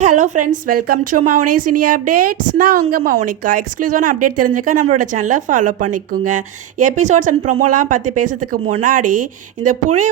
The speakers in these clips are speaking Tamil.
Hello friends, welcome to Mouni cine updates. நான் உங்கள் மௌனிகா. எக்ஸ்க்ளூசிவான அப்டேட் தெரிஞ்சுக்க நம்மளோட சேனலை ஃபாலோ பண்ணிக்கோங்க. எபிசோட்ஸ் அண்ட் ப்ரொமோலாம் பற்றி பேசுறதுக்கு முன்னாடி இந்த புலி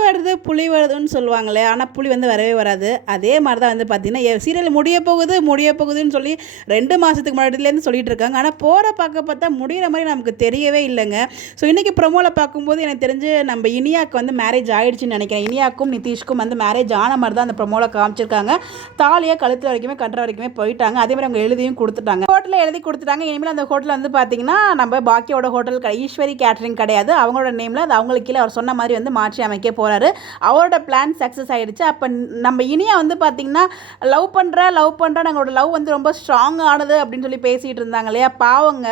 வருதுன்னு சொல்லுவாங்களே, ஆனால் புலி வந்து வரவே வராது. அதே மாதிரி தான் வந்து பார்த்திங்கன்னா சீரியல் முடிய போகுதுன்னு சொல்லி 2 மாதத்துக்கு முன்னாடிலேருந்து சொல்லிட்டு இருக்காங்க. ஆனால் போகிற பார்த்தா முடிகிற மாதிரி நமக்கு தெரியவே இல்லைங்க. ஸோ இன்றைக்கி ப்ரொமோவில் பார்க்கும்போது எனக்கு தெரிஞ்சு நம்ம இனியாவுக்கு வந்து மேரேஜ் ஆகிடுச்சின்னு நினைக்கிறேன். இனியாவுக்கும் நிதிஷ்க்கும் வந்து மேரேஜ் ஆன மாதிரி தான் அந்த ப்ரொமோவில் காமிச்சிருக்காங்க. தாலியை கழுத்தில் கட்டுற வரைக்குமே போயிட்டாங்க. அதே மாதிரி அவங்க எழுதியும் கொடுத்துட்டாங்க. ஹோட்டலில் எழுதி கொடுத்துட்டாங்க. இனிமேல் அந்த ஹோட்டல் வந்து பார்த்தீங்கன்னா நம்ம பாக்கியோட ஹோட்டல் ஈஸ்வரி கேட்டரிங் கிடையாது. அவங்களோட நேமில் அது அவங்களுக்கு கீழே அவர் சொன்ன மாதிரி வந்து மாற்றி அமைக்க போகிறாரு. அவரோட பிளான் சக்ஸஸ் ஆகிடுச்சு. அப்போ நம்ம இனியா வந்து பார்த்தீங்கன்னா லவ் பண்ணுறேன் நாங்களோட லவ் வந்து ரொம்ப ஸ்ட்ராங் ஆனது அப்படின்னு சொல்லி பேசிகிட்டு இருந்தாங்க இல்லையா. பாவங்க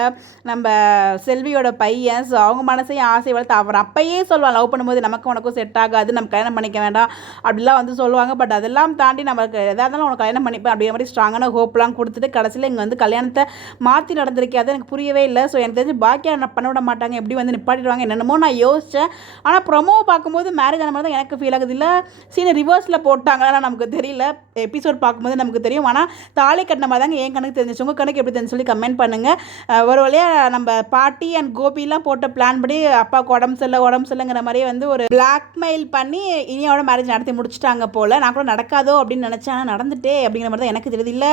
நம்ம செல்வியோட பையன். ஸோ அவங்க மனசையும் ஆசை வளர்த்து அவர் அப்பயே சொல்லுவாங்க, லவ் பண்ணும்போது நமக்கு உனக்கும் செட் ஆகாது, நம்ம கல்யாணம் பண்ணிக்க வேண்டாம் அப்படிலாம் வந்து சொல்லுவாங்க. பட் அதெல்லாம் தாண்டி நமக்கு எதாக இருந்தாலும் உனக்கு கல்யாணம் பண்ணிப்பேன் அப்படிங்கிற மாதிரி ஸ்ட்ராங்கான ஹோப்லாம் கொடுத்துட்டு கடைசியில் இங்கே வந்து கல்யாணத்தை மாற்றி நடந்திருக்காது. எனக்கு புரியவே இல்லை. ஸோ எனக்கு தெரிஞ்சு பாக்கியா பண்ண விட மாட்டாங்க, எப்படி வந்து நிப்பாட்டிடுவாங்க என்னென்னமோ நான் யோசித்தேன். ஆனால் ப்ரொமோ பார்க்கும்போது மேரேஜ் ஆன மாதிரி தான் எனக்கு ஃபீல் ஆகுது. இல்லை சீனை ரிவர்ஸில் போட்டாங்களா நமக்கு தெரியல. எபிசோட் பார்க்கும்போது நமக்கு தெரியும். ஆனால் தாலி கட்டின மாதிரி தாங்க என் கணக்கு தெரிஞ்சிச்சு. உங்கள் கணக்கு எப்படி தெரிஞ்சு சொல்லி கமெண்ட் பண்ணுங்கள். ஒரு வழியாக நம்ம பாட்டி அண்ட் கோபிலாம் போட்ட பிளான் படி அப்பாவுக்கு உடம்பு சரியில்லைங்கிற மாதிரியே வந்து ஒரு பிளாக்மெயில் பண்ணி இனியோட மேரேஜ் நடத்தி முடிச்சுட்டாங்க போல். நான் கூட நடக்காதோ அப்படின்னு நினச்சேன். ஆனால் நடந்துட்டே அப்படிங்கிற மாதிரி தான் எனக்கு தெரியுது. இல்லை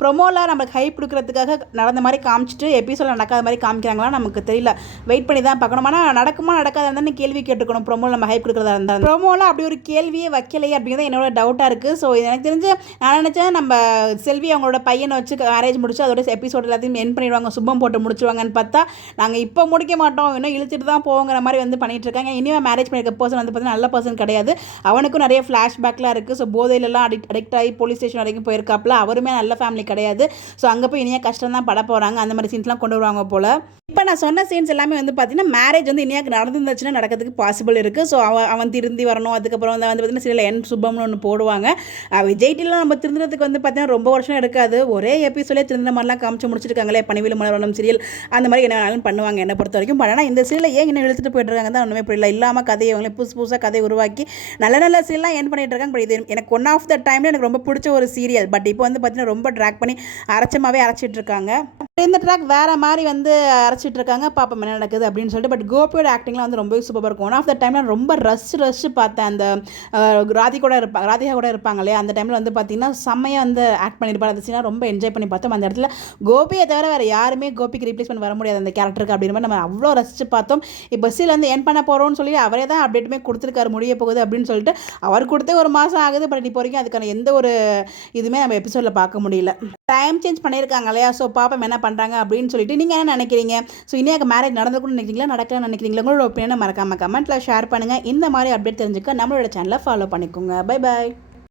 ப்ரொமோவில் நமக்கு ஹைப் கொடுக்கறதுக்காக நடந்த மாதிரி காமிச்சிட்டு எபிசோடில் நடக்காத மாதிரி காமிக்கிறாங்களா நமக்கு தெரியல. வெயிட் பண்ணி தான் பார்க்கணும். ஆனால் நடக்குமா நடக்காத இருந்தால் கேள்வி கேட்டுக்கணும். ப்ரொமோவில் நம்ம ஹைப் கொடுக்குறதா இருந்தால் ப்ரொமோவில் அப்படி ஒரு கேள்வியே வைக்கலையே அப்படிங்கிறது என்னோட டவுட்டாக இருக்குது. ஸோ எனக்கு தெரிஞ்சு நான் நினச்சேன் நம்ம செல்வி அவங்களோட பையனை வச்சு மேரேஜ் முடிச்சு அதோட எபிசோட் எல்லாத்தையும் என் பண்ணிடுவாங்க, சுபம் போட்டு முடிச்சுவாங்கன்னு பார்த்தா நாங்கள் இப்போ முடிக்க மாட்டோம், இன்னும் இழுத்துட்டு தான் போங்கிற மாதிரி வந்து பண்ணிட்டு இருக்காங்க. இனிமேல் மேரேஜ் பண்ணியிருக்க பர்சன் வந்து பார்த்தீங்கன்னா நல்ல பர்சன் கிடையாது. அவனுக்கும் நிறைய ஃப்ளாஷ்பேக்லாம் இருக்குது. ஸோ போதையிலலாம் அடிக்ட் ஆகி போலீஸ் ஸ்டேஷன் வரைக்கும் போயிருக்காப்புல. அவருமே நல்ல ஃபேமிலி கிடையாது. ஸோ அங்கே போய் இனியா கஷ்டம் தான் பட போகிறாங்க. அந்த மாதிரி சீன்ஸ்லாம் கொண்டு வருவாங்க போல். இப்போ நான் சொன்ன சீன்ஸ் எல்லாமே வந்து பார்த்தீங்கன்னா மேரேஜ் வந்து இனியாவுக்கு நடந்துருந்துச்சுன்னா நடக்கிறதுக்கு பாசிபிள் இருக்குது. ஸோ அவன் திருந்தி வரணும். அதுக்கப்புறம் வந்து பார்த்தீங்கன்னா சீரியல் என் சுபம்னு ஒன்று போடுவாங்க. விஜய் டிவிலாம் நம்ம திருந்துறதுக்கு வந்து பார்த்தீங்கன்னா ரொம்ப வருஷம் எடுக்காது. ஒரே எபிசோடே திருந்த மாதிரிலாம் காமிச்சு முடிச்சிருக்காங்களே பணிவில மலர்வனம் சீரியல். அந்த மாதிரி என்ன வேணாலும் பண்ணுவாங்க என்னை பொறுத்த வரைக்கும். பட் ஆனால் இந்த சீரியல் ஏன் என்ன இழுத்துட்டு போயிட்டு இருக்காங்க தான் ஒன்றுமே புரியல. இல்லாமல் கதையை அவங்களே புதுசாக கதையை உருவாக்கி நல்ல சீரியல்லாம் என் பண்ணிட்டு இருக்காங்க. பட் இது எனக்கு ஒன் ஆஃப் த டைமில் எனக்கு ரொம்ப பிடிச்ச ஒரு சீரியல். பட் இப்போ வந்து பார்த்தீங்கன்னா ரொம்ப ட்ராக் பண்ணி அரைச்சிட்டு இருக்காங்க. இந்த ட்ராக் வேறு மாதிரி வந்து அரைச்சிட்டு இருக்காங்க. பாப்பா என்ன நடக்குது அப்படின்னு சொல்லிட்டு. பட் கோபியோட ஆக்டிங்லாம் வந்து ரொம்ப சூப்பராக இருக்கும். ஒன் ஆஃப் த டைமில் ரொம்ப ரஷ் பார்த்தேன். அந்த ராதிகா கூட இருப்பாங்க இல்லையா. அந்த டைமில் வந்து பார்த்தீங்கன்னா செம்மையாக வந்து ஆக்ட் பண்ணியிருப்பாரு. அந்த சீனாக ரொம்ப என்ஜாய் பண்ணி பார்த்தோம். அந்த இடத்துல கோபியை தவிர வேறு யாருமே கோபிக்கு ரீப்ளேஸ் பண்ணி வர முடியாது அந்த கேரக்டருக்கு அப்படின்ற மாதிரி நம்ம அவ்வளோ ரசித்து பார்த்தோம். இப்போ சீல் வந்து என் பண்ண போகிறோம்னு சொல்லி அவரே தான் அப்டேட்டுமே கொடுத்துருக்காரு முடிய போகுது அப்படின்னு சொல்லிட்டு. அவர் கொடுத்தே ஒரு மாதம் ஆகுது. பட் இப்போ வரைக்கும் அதுக்கான எந்த ஒரு இதுவுமே நம்ம எபிசோடில் பார்க்க முடியல. டைம் சேஞ்ச் பண்ணியிருக்காங்க இல்லையா. ஸோ பாப்பா என்ன பண்ணுறாங்க அப்படின்னு சொல்லிட்டு நீங்கள் என்ன நினைக்கிறீங்க? ஸோ இனியாக்கு மேரேஜ் நடந்துக்குன்னு நினைக்கிறீங்களா, நடக்கலாம்னு நினைக்கிறீங்களா? உங்களோட ஒப்பீனியனை மறக்காமல் கமெண்ட்டில் ஷேர் பண்ணுங்கள். இந்த மாதிரி அப்டேட் தெரிஞ்சுக்க நம்மளோட சேனலை ஃபாலோ பண்ணிக்கோங்க. Bye bye.